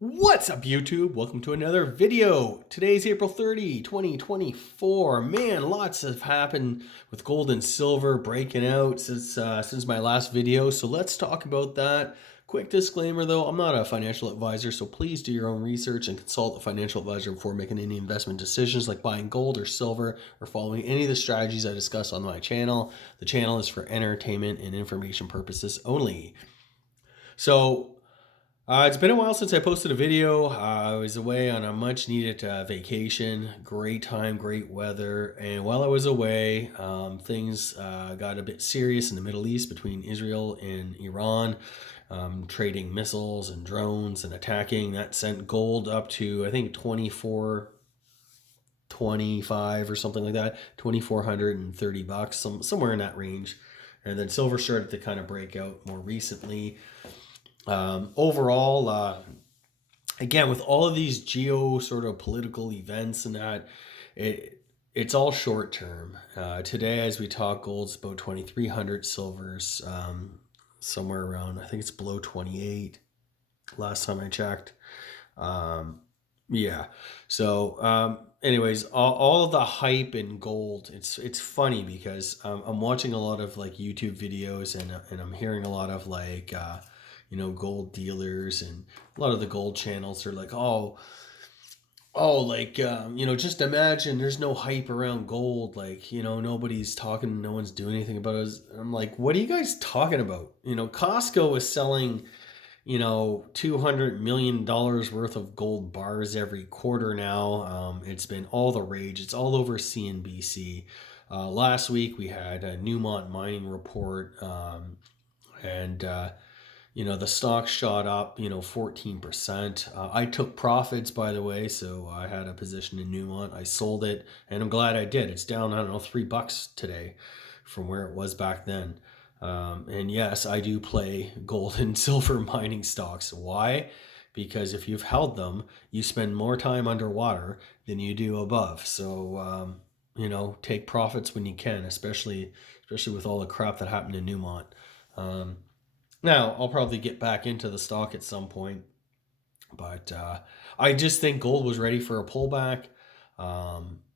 What's up, YouTube? Welcome to another video. Today's April 30, 2024. Man, lots have happened with gold and silver breaking out since my last video. So let's talk about that. Quick disclaimer though, I'm not a financial advisor, so please do your own research and consult a financial advisor before making any investment decisions like buying gold or silver or following any of the strategies I discuss on my channel. The channel is for entertainment and information purposes only. It's been a while since I posted a video. I was away on a much needed vacation. Great time, great weather. And while I was away, things got a bit serious in the Middle East between Israel and Iran, trading missiles and drones and attacking. That sent gold up to, I think, 2425 or something like that, $2,430, somewhere in that range. And then silver started to kind of break out more recently. Overall, again, with all of these geo sort of political events and that, it's all short term. Today, as we talk, gold's about 2,300, silver's somewhere around, I think it's below 28 last time I checked. Yeah. Anyways, all of the hype in gold, it's funny because I'm watching a lot of like YouTube videos and I'm hearing a lot of like, gold dealers and a lot of the gold channels are like, just imagine there's no hype around gold. Like, nobody's talking, no one's doing anything about it. I'm like, what are you guys talking about? Costco is selling, $200 million worth of gold bars every quarter now. It's been all the rage. It's all over CNBC. Last week we had a Newmont mining report, and the stock shot up, 14%. I took profits, by the way, so I had a position in Newmont. I sold it, and I'm glad I did. It's down, I don't know, $3 today from where it was back then. And yes, I do play gold and silver mining stocks. Why? Because if you've held them, you spend more time underwater than you do above. So, take profits when you can, especially with all the crap that happened in Newmont. Now, I'll probably get back into the stock at some point, but I just think gold was ready for a pullback.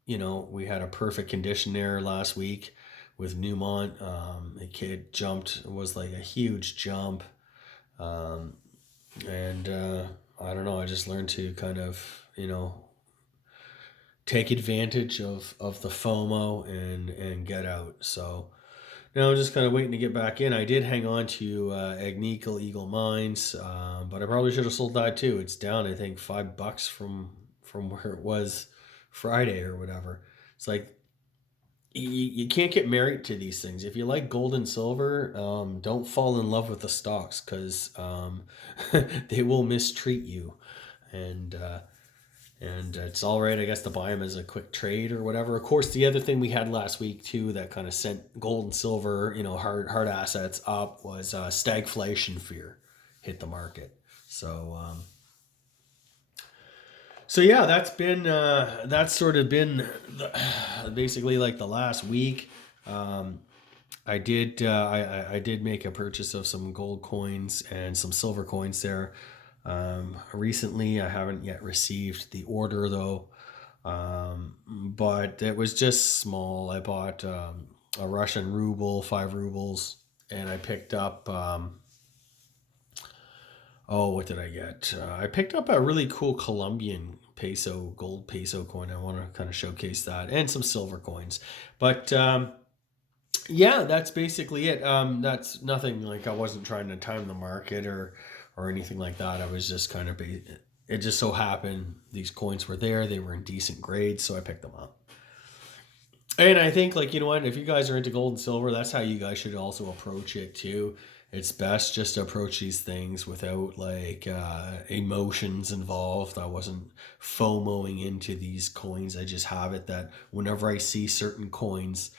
We had a perfect condition there last week with Newmont. The kid was like a huge jump. And I don't know, I just learned to kind of, take advantage of the FOMO and get out. So, now I'm just kind of waiting to get back in. I did hang on to Agnico Eagle Mines, but I probably should have sold that too. It's down, I think, $5 from where it was Friday or whatever. It's like you can't get married to these things. If you like gold and silver, don't fall in love with the stocks because they will mistreat you. And it's all right, I guess, to buy them as a quick trade or whatever. Of course, the other thing we had last week too that kind of sent gold and silver, hard assets up was stagflation fear hit the market. So yeah, that's sort of been basically like the last week. I did make a purchase of some gold coins and some silver coins there. Recently, I haven't yet received the order though, but it was just small. I bought a Russian ruble, 5 rubles, and I picked up. What did I get? I picked up a really cool Colombian peso, gold peso coin. I want to kind of showcase that, and some silver coins. But yeah, that's basically it. That's nothing like I wasn't trying to time the market or anything like that. I was just kind of it just so happened these coins were there. They were in decent grades, so I picked them up. And I think, like, you know what, if you guys are into gold and silver, that's how you guys should also approach it too. It's best just to approach these things without like emotions involved. I wasn't FOMOing into these coins. I just have it that whenever I see certain coins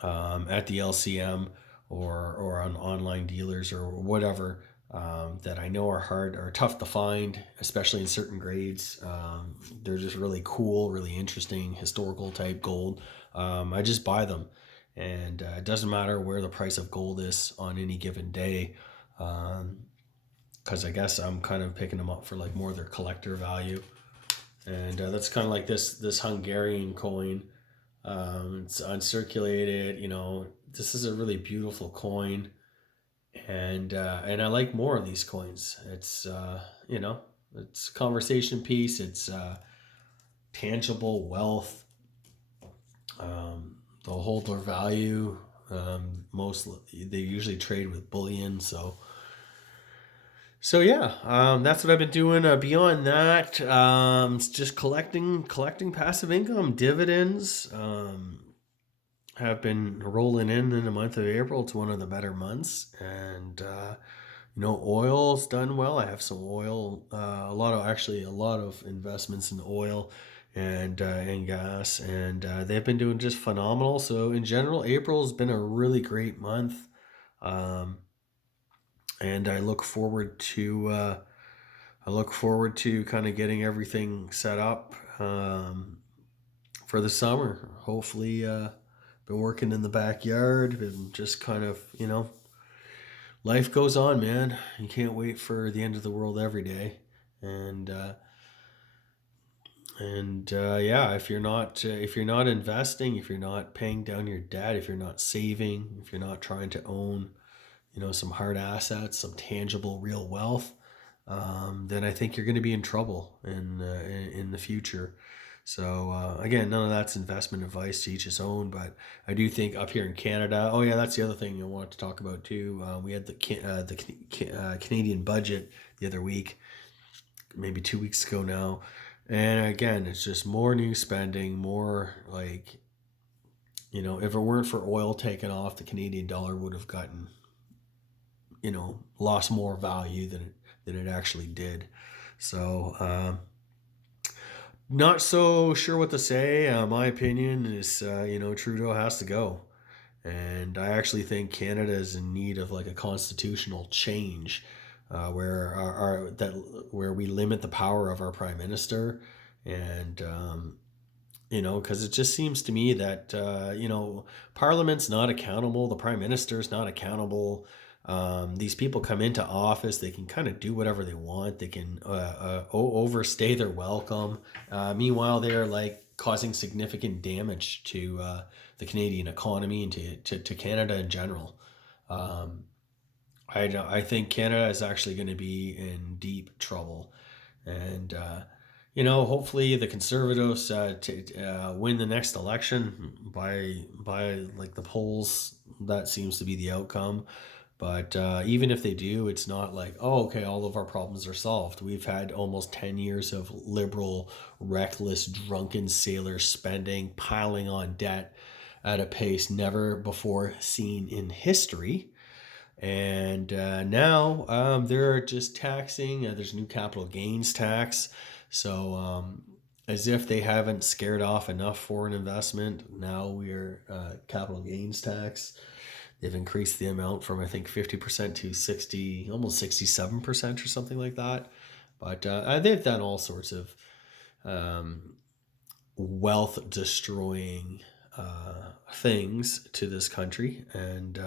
at the LCM or on online dealers or whatever, that I know are tough to find, especially in certain grades. They're just really cool, really interesting, historical type gold. I just buy them, and it doesn't matter where the price of gold is on any given day, because because I guess I'm kind of picking them up for like more their collector value. And that's kind of like this Hungarian coin. It's uncirculated. This is a really beautiful coin, and I like more of these coins. You know, it's conversation piece. It's tangible wealth. They'll hold their value. Most they usually trade with bullion, so yeah, that's what I've been doing. Beyond that, it's just collecting passive income, dividends. Have been rolling in the month of April. It's one of the better months, and oil's done well. I have some oil, a lot of investments in oil and gas, and they've been doing just phenomenal. So in general, April's been a really great month, um, and I look forward to kind of getting everything set up for the summer. Hopefully, been working in the backyard, been just kind of life goes on, man. You can't wait for the end of the world every day, and yeah, if you're not investing, if you're not paying down your debt, if you're not saving, if you're not trying to own some hard assets, some tangible real wealth, then I think you're going to be in trouble in the future. So again, none of that's investment advice, to each his own. But I do think up here in Canada. Oh yeah, that's the other thing I wanted to talk about too. We had the Canadian budget the other week, maybe 2 weeks ago now, and again, it's just more new spending, more like if it weren't for oil taking off, the Canadian dollar would have gotten lost more value than it actually did. So not so sure what to say. My opinion is Trudeau has to go, and I actually think Canada is in need of like a constitutional change, where we limit the power of our prime minister, and because it just seems to me that Parliament's not accountable, the Prime Minister's not accountable. These people come into office, they can kind of do whatever they want. They can overstay their welcome. Meanwhile, they're like causing significant damage to the Canadian economy and to Canada in general. Um, I think Canada is actually going to be in deep trouble, and hopefully the Conservatives win the next election by like the polls. That seems to be the outcome. But even if they do, it's not like, oh, okay, all of our problems are solved. We've had almost 10 years of liberal, reckless, drunken sailor spending, piling on debt at a pace never before seen in history. And now they're just taxing. There's new capital gains tax. So, as if they haven't scared off enough foreign investment, now we're capital gains tax. They've increased the amount from I think 50% to 60, almost 67% or something like that. But they've done all sorts of um, wealth destroying things to this country, and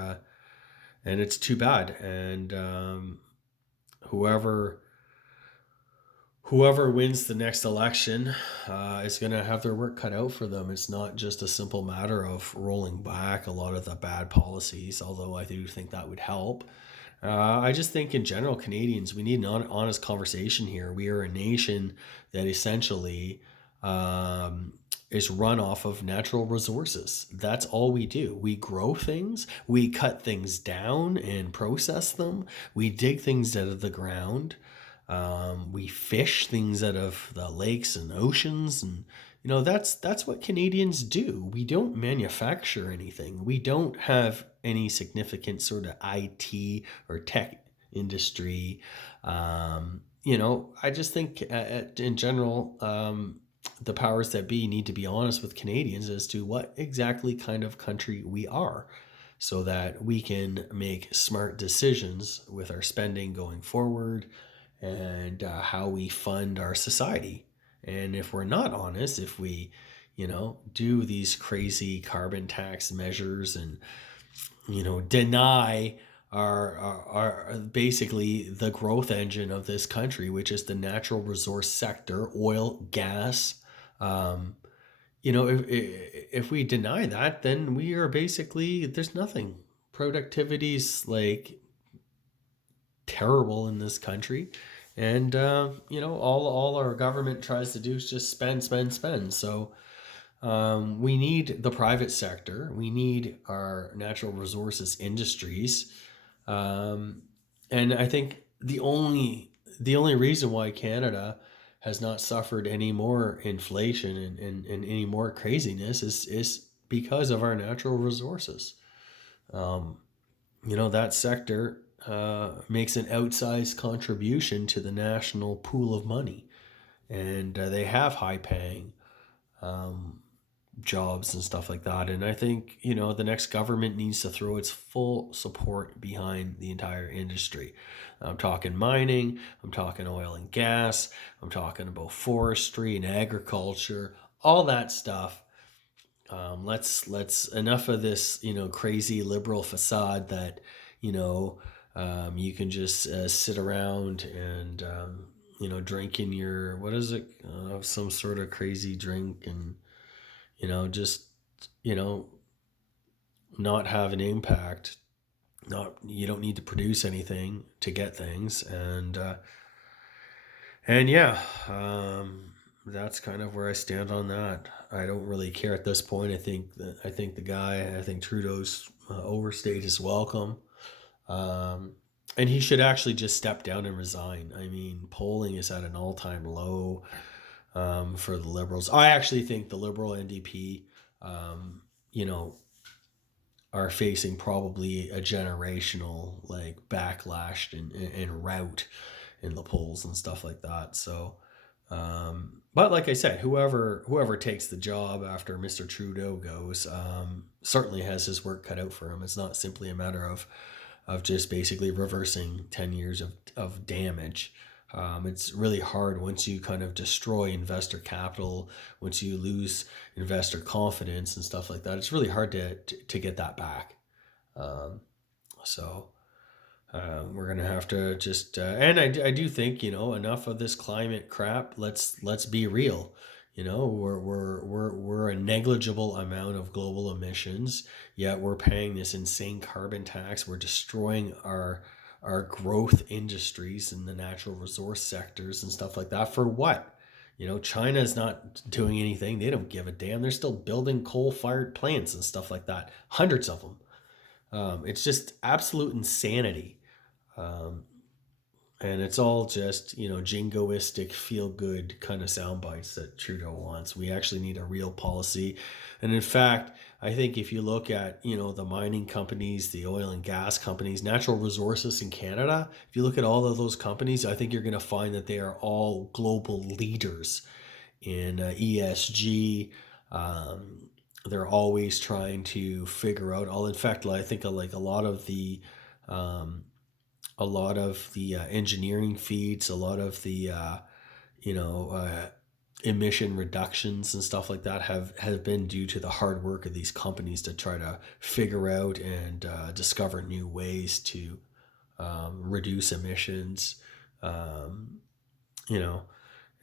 it's too bad. And whoever whoever wins the next election is going to have their work cut out for them. It's not just a simple matter of rolling back a lot of the bad policies, although I do think that would help. I just think in general, Canadians, we need an honest conversation here. We are a nation that essentially is run off of natural resources. That's all we do. We grow things, we cut things down and process them, we dig things out of the ground. We fish things out of the lakes and oceans, and that's what Canadians do. We don't manufacture anything. We don't have any significant sort of IT or tech industry. I just think in general, the powers that be need to be honest with Canadians as to what exactly kind of country we are, so that we can make smart decisions with our spending going forward, and how we fund our society. And if we're not honest, if we, do these crazy carbon tax measures and, deny are basically the growth engine of this country, which is the natural resource sector, oil, gas. Um, if we deny that, then we are basically there's nothing. Productivity's like terrible in this country, and all our government tries to do is just spend, spend, spend. So we need the private sector. We need our natural resources industries, um, and I think the only reason why Canada has not suffered any more inflation and any more craziness is because of our natural resources. Um, that sector makes an outsized contribution to the national pool of money, and they have high paying um, jobs and stuff like that. And I think, the next government needs to throw its full support behind the entire industry. I'm talking mining, I'm talking oil and gas, I'm talking about forestry and agriculture, all that stuff. Let's enough of this, crazy liberal facade that, you know, you can just sit around and, drinking your, what is it, some sort of crazy drink and, just, you know, not have an impact. Not You don't need to produce anything to get things, and yeah, that's kind of where I stand on that. I don't really care at this point. I think Trudeau's overstayed his welcome, um, and he should actually just step down and resign. I mean, polling is at an all-time low for the Liberals. I actually think the Liberal NDP, um, you know, are facing probably a generational like backlash and rout in the polls and stuff like that. So, but like I said, whoever takes the job after Mr. Trudeau goes, certainly has his work cut out for him. It's not simply a matter of just basically reversing 10 years of damage. It's really hard once you kind of destroy investor capital, once you lose investor confidence and stuff like that. It's really hard to get that back. Um, so we're gonna have to just and I do think, enough of this climate crap. Let's be real. We're a negligible amount of global emissions, yet we're paying this insane carbon tax. We're destroying our growth industries and the natural resource sectors and stuff like that. For what? China's not doing anything. They don't give a damn. They're still building coal-fired plants and stuff like that. Hundreds of them. It's just absolute insanity. Um, and it's all just, jingoistic, feel good kind of sound bites that Trudeau wants. We actually need a real policy. And in fact, I think if you look at, the mining companies, the oil and gas companies, natural resources in Canada, if you look at all of those companies, I think you're going to find that they are all global leaders in ESG. They're always trying to figure out all. In fact, I think like um, a lot of the engineering feats, a lot of the you know uh, emission reductions and stuff like that have been due to the hard work of these companies to try to figure out and discover new ways to reduce emissions. Um, you know,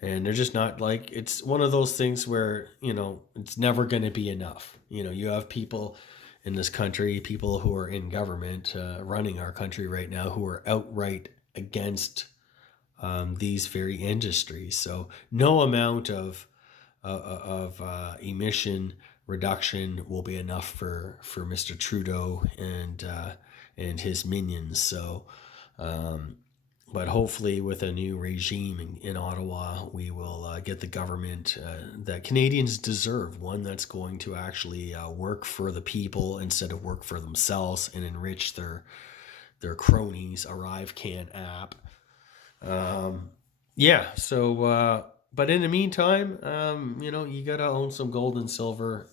and they're just not like it's one of those things where it's never going to be enough. You have people in this country, people who are in government running our country right now, who are outright against these very industries. So no amount of emission reduction will be enough for Mr. Trudeau and his minions. So um, but hopefully, with a new regime in Ottawa, we will get the government that Canadians deserve, one that's going to actually work for the people instead of work for themselves and enrich their cronies. Arrive Can app. Um, yeah. So, but in the meantime, you gotta own some gold and silver.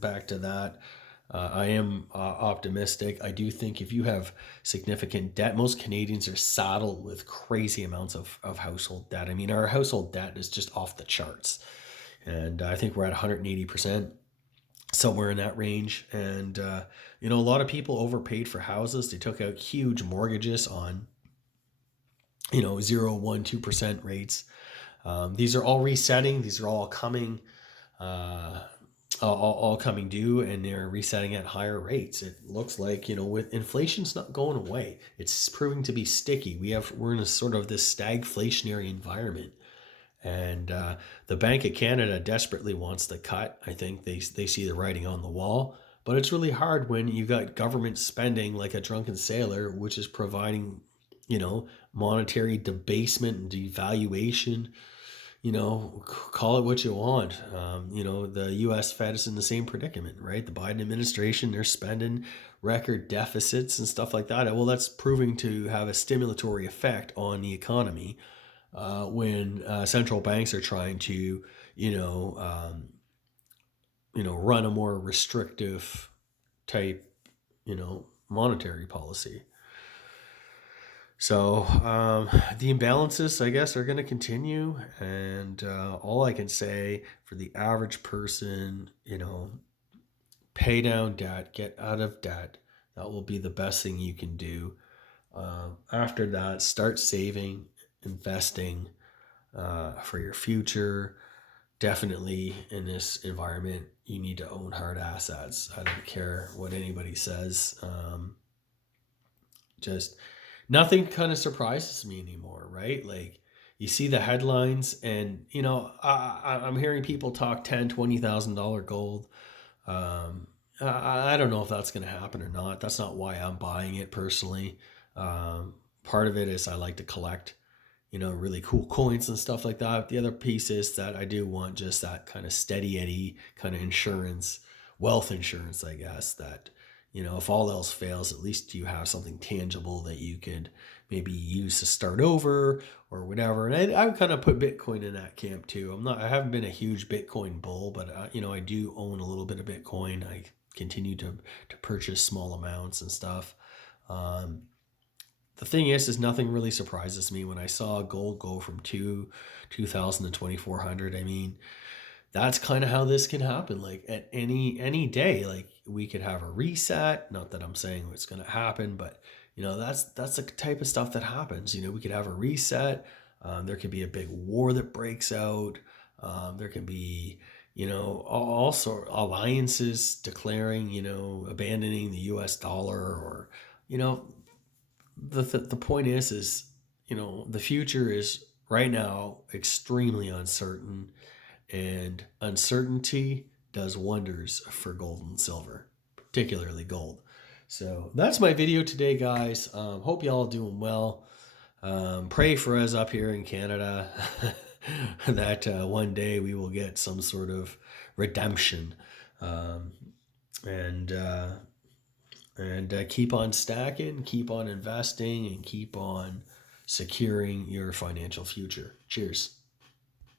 Back to that. I am optimistic. I do think if you have significant debt, most Canadians are saddled with crazy amounts of household debt. I mean, our household debt is just off the charts. And I think we're at 180%. somewhere in that range. And, a lot of people overpaid for houses. They took out huge mortgages on, 0, 1, 2% rates. These are all resetting. These are all coming, uh, all coming due, and they're resetting at higher rates. It looks like, with inflation's not going away. It's proving to be sticky. We're in a sort of this stagflationary environment. And the Bank of Canada desperately wants the cut. I think they see the writing on the wall. But it's really hard when you got government spending like a drunken sailor, which is providing, monetary debasement and devaluation. Call it what you want. The U.S. Fed is in the same predicament, right? The Biden administration, they're spending record deficits and stuff like that. Well, that's proving to have a stimulatory effect on the economy when central banks are trying to, run a more restrictive type, monetary policy. So the imbalances, I guess, are going to continue. And all I can say for the average person, pay down debt, get out of debt. That will be the best thing you can do. After that, start saving, investing for your future. Definitely in this environment, you need to own hard assets. I don't care what anybody says. Just nothing kind of surprises me anymore, right? Like you see the headlines, and I'm hearing people talk $10,000, $20,000 gold. I don't know if that's going to happen or not. That's not why I'm buying it personally. Part of it is I like to collect, really cool coins and stuff like that. The other piece is that I do want just that kind of steady eddy kind of insurance, wealth insurance, I guess, that, if all else fails, at least you have something tangible that you could maybe use to start over or whatever. And I would kind of put Bitcoin in that camp too. I haven't been a huge Bitcoin bull, but I do own a little bit of Bitcoin. I continue to purchase small amounts and stuff. The thing is nothing really surprises me. When I saw gold go from 2,000 to 2,400, I mean, that's kind of how this can happen. Like at any day, like we could have a reset. Not that I'm saying what's going to happen, but that's the type of stuff that happens. We could have a reset. There could be a big war that breaks out. There can be all sort of alliances declaring abandoning the U.S. dollar, or you know the point is the future is right now extremely uncertain, and uncertainty does wonders for gold and silver, particularly gold. So that's my video today, guys. Hope y'all doing well. Pray for us up here in Canada that one day we will get some sort of redemption. Um, and keep on stacking, keep on investing, and keep on securing your financial future. Cheers.